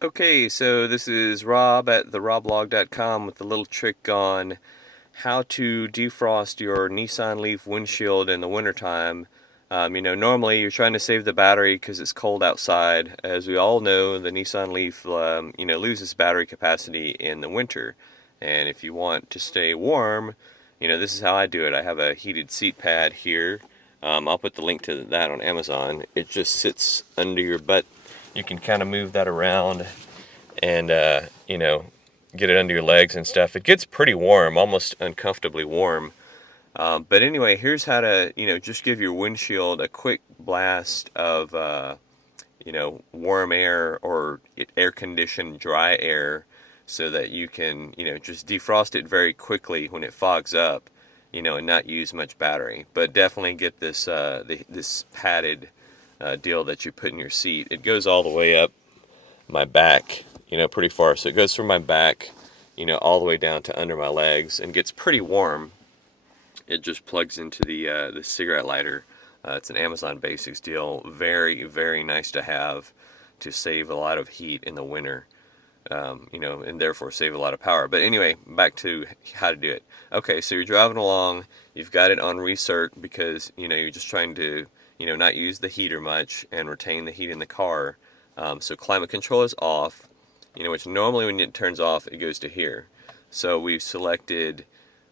Okay, so this is Rob at theroblog.com with a little trick on how to defrost your Nissan Leaf windshield in the wintertime. Normally you're trying to save the battery because it's cold outside. As we all know, the Nissan Leaf, loses battery capacity in the winter. And if you want to stay warm, this is how I do it. I have a heated seat pad here. I'll put the link to that on Amazon. It just sits under your butt. You can kind of move that around and, get it under your legs and stuff. It gets pretty warm, almost uncomfortably warm. But anyway, here's how to, just give your windshield a quick blast of, warm air or air-conditioned dry air so that you can, just defrost it very quickly when it fogs up, and not use much battery. But definitely get this, this padded deal that you put in your seat. It goes all the way up my back, pretty far. So it goes from my back, all the way down to under my legs and gets pretty warm. It just plugs into the cigarette lighter. It's an Amazon Basics deal. Very, very nice to have to save a lot of heat in the winter, and therefore save a lot of power. But anyway, back to how to do it. Okay, so you're driving along. You've got it on recirc because, you're just trying to, not use the heater much and retain the heat in the car. So climate control is off, which normally when it turns off, it goes to here. So we've selected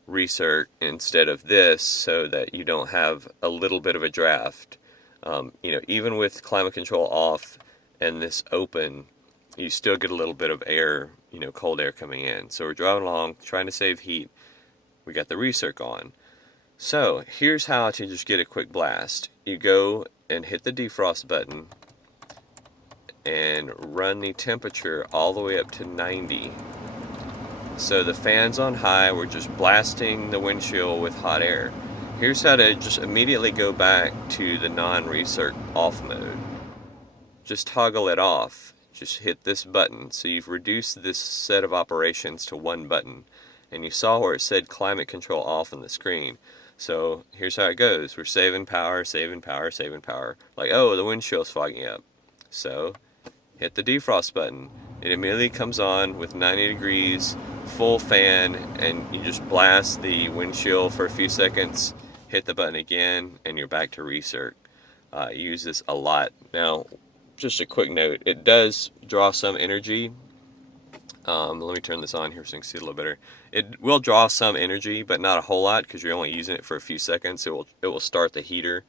recirc instead of this so that you don't have a little bit of a draft. Even with climate control off and this open, you still get a little bit of air, cold air coming in. So we're driving along, trying to save heat. We got the recirc on. So here's how to just get a quick blast. You go and hit the defrost button and run the temperature all the way up to 90. So the fan's on high, we're just blasting the windshield with hot air. Here's how to just immediately go back to the non-recirc off mode. Just toggle it off. Just hit this button. So you've reduced this set of operations to one button. And you saw where it said climate control off on the screen. So here's how it goes. We're saving power, saving power, saving power. Like, oh, the windshield's fogging up. So hit the defrost button. It immediately comes on with 90 degrees, full fan, and you just blast the windshield for a few seconds, hit the button again, and you're back to recirc. Use this a lot. Now, just a quick note, it does draw some energy. Let me turn this on here so you can see it a little better. It will draw some energy, but not a whole lot because you're only using it for a few seconds. It will start the heater.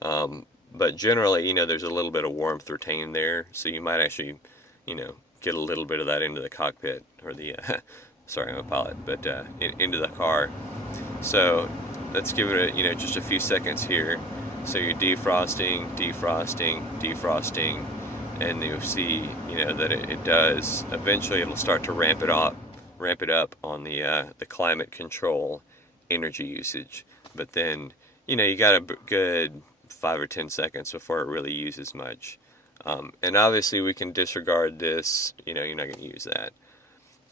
But generally, there's a little bit of warmth retained there, so you might actually, get a little bit of that into the cockpit, or the, sorry, I'm a pilot, but into the car. So let's give it just a few seconds here. So you're defrosting, defrosting, defrosting, and you'll see, that it does. Eventually, it'll start to ramp it up on the climate control energy usage. But then, you got a good 5 or 10 seconds before it really uses much. And obviously we can disregard this, you're not going to use that.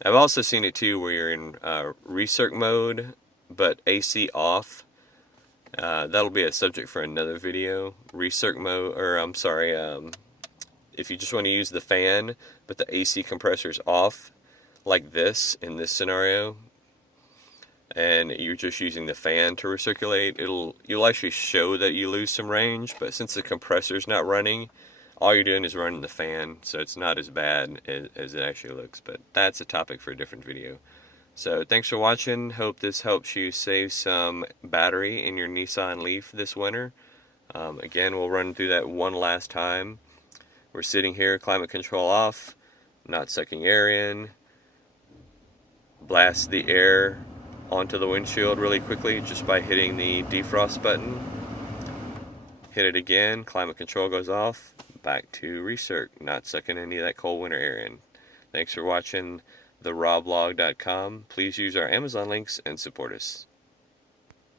I've also seen it too where you're in recirc mode, but AC off. That'll be a subject for another video. Recirc mode, or I'm sorry, if you just want to use the fan, but the AC compressor is off, like this, in this scenario, and you're just using the fan to recirculate, you'll actually show that you lose some range, but since the compressor's not running, all you're doing is running the fan, so it's not as bad as it actually looks. But that's a topic for a different video. So thanks for watching. Hope this helps you save some battery in your Nissan Leaf this winter. Again, we'll run through that one last time. We're sitting here, climate control off, not sucking air in. Blast the air onto the windshield really quickly just by hitting the defrost button. Hit it again, climate control goes off, back to recirc, not sucking any of that cold winter air in. Thanks for watching theroblog.com. Please use our Amazon links and support us.